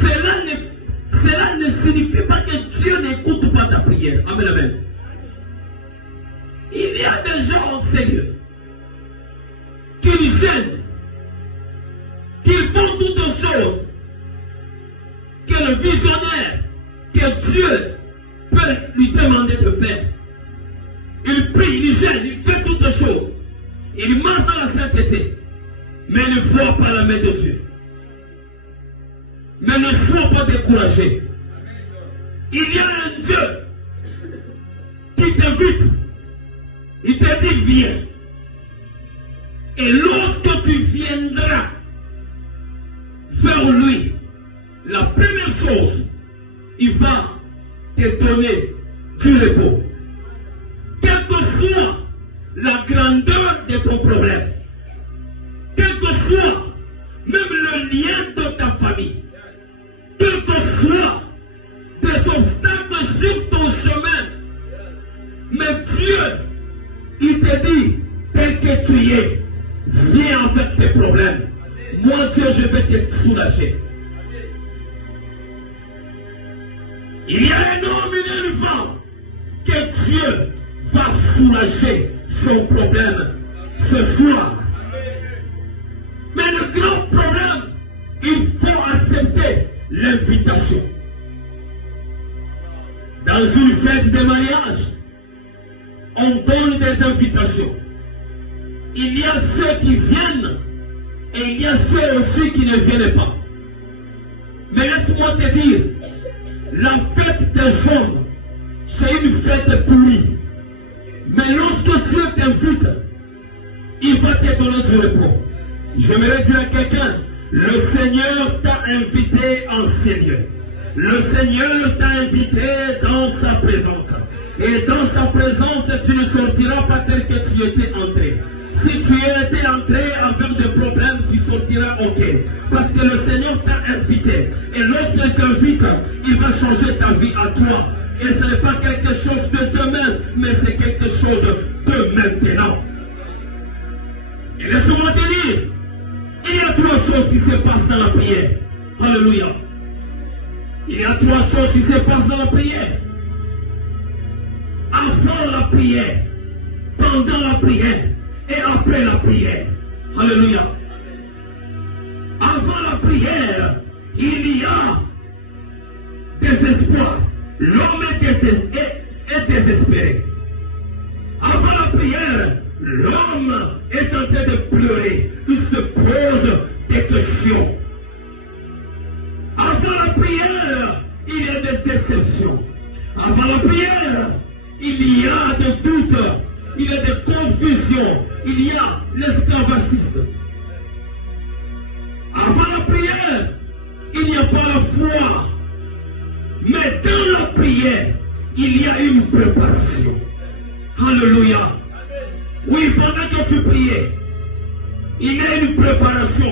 cela ne signifie pas que Dieu n'écoute pas ta prière. Amen, amen. Il y a des gens en Seigneur qui gênent, qui font toutes choses que le visionnaire, que Dieu peut lui demander de faire. Il prie, il gêne, il fait toutes choses. Il marche dans la sainteté, mais ne voit pas la main de Dieu. Mais ne sois pas découragé. Il y a un Dieu qui t'invite. Il te dit viens. Et lorsque tu viendras vers lui, la première chose, il va te donner du repos. Quelle que soit la grandeur de ton problème, quel que soit même le lien de ta famille, quel que soit des obstacles sur ton chemin, mais Dieu, il te dit, tel que tu es, viens avec tes problèmes. Moi, Dieu, je vais te soulager. Il y a un homme et une femme que Dieu va soulager son problème ce soir. Mais le grand problème, il faut accepter l'invitation. Dans une fête de mariage, on donne des invitations. Il y a ceux qui viennent et il y a ceux aussi qui ne viennent pas. Mais laisse-moi te dire, la fête des hommes, c'est une fête pourrie. Mais lorsque Dieu t'invite, il va te donner du repos. J'aimerais dire à quelqu'un, le Seigneur t'a invité en Seigneur. Le Seigneur t'a invité dans sa présence. Et dans sa présence, tu ne sortiras pas tel que tu étais entré. Si tu étais entré avec des problèmes, tu sortiras ok. Parce que le Seigneur t'a invité. Et lorsqu'il t'invite, il va changer ta vie à toi. Et ce n'est pas quelque chose de demain, mais c'est quelque chose de maintenant. Et laisse-moi te dire, il y a trois choses qui se passent dans la prière. Alléluia. Il y a trois choses qui se passent dans la prière. Avant la prière, pendant la prière et après la prière. Alléluia. Avant la prière, il y a des espoirs. L'homme est désespéré. Avant la prière, l'homme est en train de pleurer. Il se pose des questions. Avant la prière, il y a des déceptions. Avant la prière, il y a des doutes, il y a des confusions, il y a l'esclavagisme. Avant la prière, il n'y a pas la foi. Mais dans la prière, il y a une préparation. Alléluia. Oui, pendant que tu priais, il y a une préparation.